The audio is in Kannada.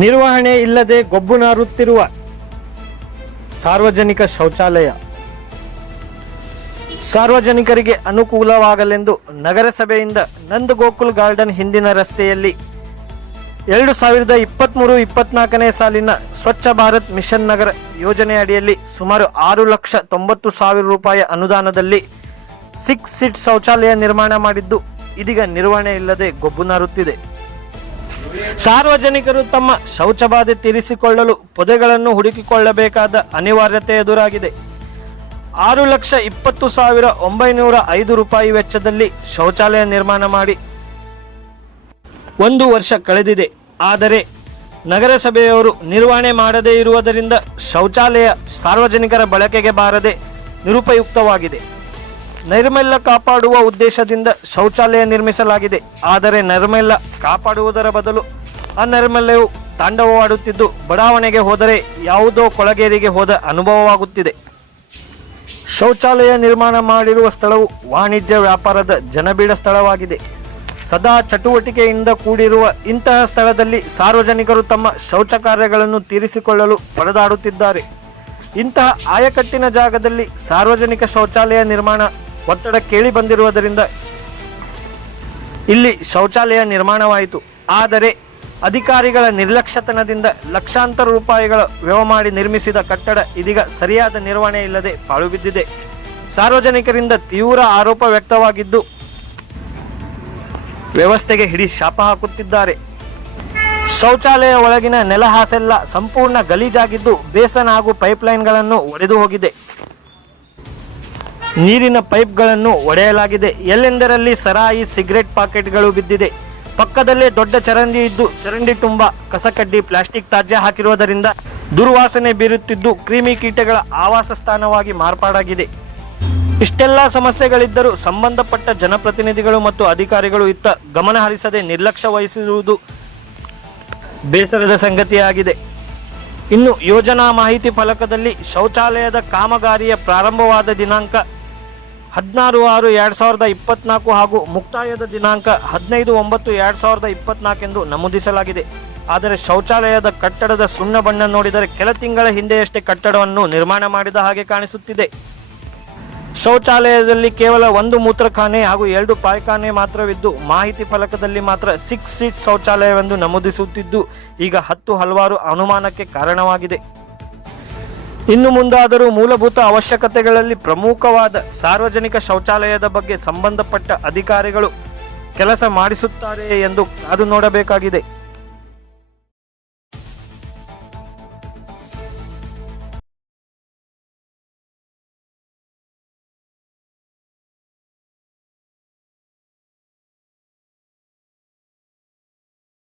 ನಿರ್ವಹಣೆ ಇಲ್ಲದೆ ಗೊಬ್ಬು ನಾರುತ್ತಿರುವ ಸಾರ್ವಜನಿಕ ಶೌಚಾಲಯ. ಸಾರ್ವಜನಿಕರಿಗೆ ಅನುಕೂಲವಾಗಲೆಂದು ನಗರಸಭೆಯಿಂದ ನಂದ್ ಗೋಕುಲ್ ಗಾರ್ಡನ್ ಹಿಂದಿನ ರಸ್ತೆಯಲ್ಲಿ ಎರಡು ಸಾವಿರದ ಇಪ್ಪತ್ತ್ಮೂರು ಇಪ್ಪತ್ನಾಲ್ಕನೇ ಸಾಲಿನ ಸ್ವಚ್ಛ ಭಾರತ್ ಮಿಷನ್ ನಗರ ಯೋಜನೆ ಅಡಿಯಲ್ಲಿ ಸುಮಾರು ಆರು ಲಕ್ಷ ತೊಂಬತ್ತು ಸಾವಿರ ರೂಪಾಯಿ ಅನುದಾನದಲ್ಲಿ ಸಿಕ್ಸ್ ಸಿಟ್ ಶೌಚಾಲಯ ನಿರ್ಮಾಣ ಮಾಡಿದ್ದು, ಇದೀಗ ನಿರ್ವಹಣೆ ಇಲ್ಲದೆ ಗೊಬ್ಬು ನಾರುತ್ತಿದೆ. ಸಾರ್ವಜನಿಕರು ತಮ್ಮ ಶೌಚಬಾಧೆ ತೀರಿಸಿಕೊಳ್ಳಲು ಪೊದೆಗಳನ್ನು ಹುಡುಕಿಕೊಳ್ಳಬೇಕಾದ ಅನಿವಾರ್ಯತೆ ಎದುರಾಗಿದೆ. ಆರು ಲಕ್ಷ ಇಪ್ಪತ್ತು ಸಾವಿರ ಒಂಬೈನೂರ ಐದು ರೂಪಾಯಿ ವೆಚ್ಚದಲ್ಲಿ ಶೌಚಾಲಯ ನಿರ್ಮಾಣ ಮಾಡಿ ಒಂದು ವರ್ಷ ಕಳೆದಿದೆ. ಆದರೆ ನಗರಸಭೆಯವರು ನಿರ್ವಹಣೆ ಮಾಡದೇ ಇರುವುದರಿಂದ ಶೌಚಾಲಯ ಸಾರ್ವಜನಿಕರ ಬಳಕೆಗೆ ಬಾರದೆ ನಿರುಪಯುಕ್ತವಾಗಿದೆ. ನೈರ್ಮಲ್ಯ ಕಾಪಾಡುವ ಉದ್ದೇಶದಿಂದ ಶೌಚಾಲಯ ನಿರ್ಮಿಸಲಾಗಿದೆ. ಆದರೆ ನೈರ್ಮಲ್ಯ ಕಾಪಾಡುವುದರ ಬದಲು ಅನೈರ್ಮಲ್ಯವು ತಾಂಡವವಾಡುತ್ತಿದ್ದು, ಬಡಾವಣೆಗೆ ಹೋದರೆ ಯಾವುದೋ ಕೊಳಗೇರಿಗೆ ಹೋದ ಅನುಭವವಾಗುತ್ತಿದೆ. ಶೌಚಾಲಯ ನಿರ್ಮಾಣ ಮಾಡಿರುವ ಸ್ಥಳವು ವಾಣಿಜ್ಯ ವ್ಯಾಪಾರದ ಜನಬೀಡ ಸ್ಥಳವಾಗಿದೆ. ಸದಾ ಚಟುವಟಿಕೆಯಿಂದ ಕೂಡಿರುವ ಇಂತಹ ಸ್ಥಳದಲ್ಲಿ ಸಾರ್ವಜನಿಕರು ತಮ್ಮ ಶೌಚ ಕಾರ್ಯಗಳನ್ನು ತೀರಿಸಿಕೊಳ್ಳಲು ಪರದಾಡುತ್ತಿದ್ದಾರೆ. ಇಂತಹ ಆಯಕಟ್ಟಿನ ಜಾಗದಲ್ಲಿ ಸಾರ್ವಜನಿಕ ಶೌಚಾಲಯ ನಿರ್ಮಾಣ ಒತ್ತಡ ಕೇಳಿ ಬಂದಿರುವುದರಿಂದ ಇಲ್ಲಿ ಶೌಚಾಲಯ ನಿರ್ಮಾಣವಾಯಿತು. ಆದರೆ ಅಧಿಕಾರಿಗಳ ನಿರ್ಲಕ್ಷ್ಯತನದಿಂದ ಲಕ್ಷಾಂತರ ರೂಪಾಯಿಗಳ ವ್ಯವ ಮಾಡಿ ನಿರ್ಮಿಸಿದ ಕಟ್ಟಡ ಇದೀಗ ಸರಿಯಾದ ನಿರ್ವಹಣೆ ಇಲ್ಲದೆ ಪಾಳು ಬಿದ್ದಿದೆ ಸಾರ್ವಜನಿಕರಿಂದ ತೀವ್ರ ಆರೋಪ ವ್ಯಕ್ತವಾಗಿದ್ದು, ವ್ಯವಸ್ಥೆಗೆ ಹಿಡಿ ಶಾಪ ಹಾಕುತ್ತಿದ್ದಾರೆ. ಶೌಚಾಲಯ ಒಳಗಿನ ನೆಲಹಾಸೆಲ್ಲ ಸಂಪೂರ್ಣ ಗಲೀಜಾಗಿದ್ದು ಬೇಸನ್ ಹಾಗೂ ಪೈಪ್ಲೈನ್ಗಳನ್ನು ಒಡೆದು ಹೋಗಿದೆ. ನೀರಿನ ಪೈಪ್ಗಳನ್ನು ಒಡೆಯಲಾಗಿದೆ. ಎಲ್ಲೆಂದರಲ್ಲಿ ಸರಾಯಿ ಸಿಗರೆಟ್ ಪಾಕೆಟ್ಗಳು ಬಿದ್ದಿದೆ. ಪಕ್ಕದಲ್ಲೇ ದೊಡ್ಡ ಚರಂಡಿ ಇದ್ದು, ಚರಂಡಿ ತುಂಬ ಕಸಕಡ್ಡಿ ಪ್ಲಾಸ್ಟಿಕ್ ತ್ಯಾಜ್ಯ ಹಾಕಿರುವುದರಿಂದ ದುರ್ವಾಸನೆ ಬೀರುತ್ತಿದ್ದು, ಕ್ರಿಮಿ ಕೀಟಗಳ ಆವಾಸ ಸ್ಥಾನವಾಗಿ ಮಾರ್ಪಾಡಾಗಿದೆ. ಇಷ್ಟೆಲ್ಲ ಸಮಸ್ಯೆಗಳಿದ್ದರೂ ಸಂಬಂಧಪಟ್ಟ ಜನಪ್ರತಿನಿಧಿಗಳು ಮತ್ತು ಅಧಿಕಾರಿಗಳು ಇತ್ತ ಗಮನ ಹರಿಸದೆ ನಿರ್ಲಕ್ಷ್ಯ ವಹಿಸಿರುವುದು ಬೇಸರದ ಸಂಗತಿಯಾಗಿದೆ. ಇನ್ನು ಯೋಜನಾ ಮಾಹಿತಿ ಫಲಕದಲ್ಲಿ ಶೌಚಾಲಯದ ಕಾಮಗಾರಿಯ ಪ್ರಾರಂಭವಾದ ದಿನಾಂಕ ಹದಿನಾರು ಆರು ಎರಡು ಸಾವಿರದ ಇಪ್ಪತ್ನಾಲ್ಕು ಹಾಗೂ ಮುಕ್ತಾಯದ ದಿನಾಂಕ ಹದಿನೈದು ಒಂಬತ್ತು ಎರಡು ಸಾವಿರದ ಇಪ್ಪತ್ನಾಲ್ಕೆಂದು ನಮೂದಿಸಲಾಗಿದೆ. ಆದರೆ ಶೌಚಾಲಯದ ಕಟ್ಟಡದ ಸುಣ್ಣ ಬಣ್ಣ ನೋಡಿದರೆ ಕೆಲ ತಿಂಗಳ ಹಿಂದೆಯಷ್ಟೇ ಕಟ್ಟಡವನ್ನು ನಿರ್ಮಾಣ ಮಾಡಿದ ಹಾಗೆ ಕಾಣಿಸುತ್ತಿದೆ. ಶೌಚಾಲಯದಲ್ಲಿ ಕೇವಲ ಒಂದು ಮೂತ್ರಖಾನೆ ಹಾಗೂ ಎರಡು ಪಾಯ್ಖಾನೆ ಮಾತ್ರವಿದ್ದು, ಮಾಹಿತಿ ಫಲಕದಲ್ಲಿ ಮಾತ್ರ ಸಿಕ್ಸ್ ಸೀಟ್ ಶೌಚಾಲಯವೆಂದು ನಮೂದಿಸುತ್ತಿದ್ದು, ಈಗ ಹತ್ತು ಹಲವಾರು ಅನುಮಾನಕ್ಕೆ ಕಾರಣವಾಗಿದೆ. ಇನ್ನು ಮುಂದಾದರೂ ಮೂಲಭೂತ ಅವಶ್ಯಕತೆಗಳಲ್ಲಿ ಪ್ರಮುಖವಾದ ಸಾರ್ವಜನಿಕ ಶೌಚಾಲಯದ ಬಗ್ಗೆ ಸಂಬಂಧಪಟ್ಟ ಅಧಿಕಾರಿಗಳು ಕೆಲಸ ಮಾಡಿಸುತ್ತಾರೆ ಎಂದು ಅದು ನೋಡಬೇಕಾಗಿದೆ.